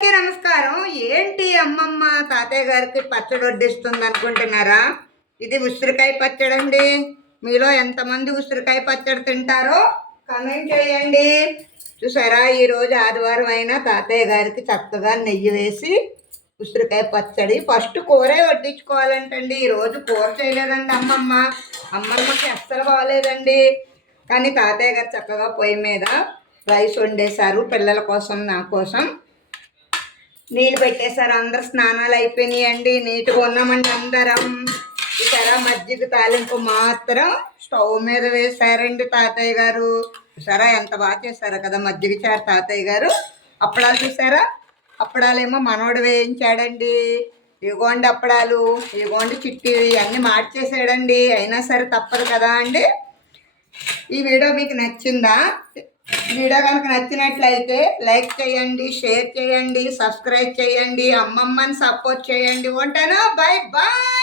నమస్కారం. ఏంటి అమ్మమ్మ తాతయ్య గారికి పచ్చడి వడ్డిస్తుంది అనుకుంటున్నారా? ఇది ఉసిరికాయ పచ్చడి అండి. మీలో ఎంతమంది ఉసిరికాయ పచ్చడి తింటారో కామెంట్ చేయండి. చూసారా, ఈరోజు ఆదివారం అయినా తాతయ్య గారికి చక్కగా నెయ్యి వేసి ఉసిరికాయ పచ్చడి. ఫస్ట్ కూరే వడ్డించుకోవాలంటండి. ఈరోజు కూర చేయలేదండి అమ్మమ్మకి అస్సలు బాగోలేదండి. కానీ తాతయ్య గారు చక్కగా పొయ్యి మీద రైస్ వండేశారు. పిల్లల కోసం, నా కోసం నీళ్ళు పెట్టేశారు. అందరు స్నానాలు అయిపోయినాయండి. నీట్గా ఉన్నామండి అందరం. చూసారా, మజ్జిగ తాలింపు మాత్రం స్టవ్ మీద వేశారండి తాతయ్య గారు. చూసారా ఎంత బాగా చేశారు కదా మజ్జిగ చారు తాతయ్య గారు. అప్పడాలు చూసారా, అప్పడాలేమో మనోడు వేయించాడండి. ఇగోండి అప్పడాలు, ఇగోండి చిట్టి, అన్నీ మార్చేసాడండి. అయినా సరే తప్పదు కదా అండి. ఈ వీడియో మీకు నచ్చిందా? వీడియో కనుక నచ్చినట్లయితే లైక్ చేయండి, షేర్ చేయండి, సబ్స్క్రైబ్ చేయండి, అమ్మమ్మని సపోర్ట్ చేయండి. ఉంటాను. Bye bye.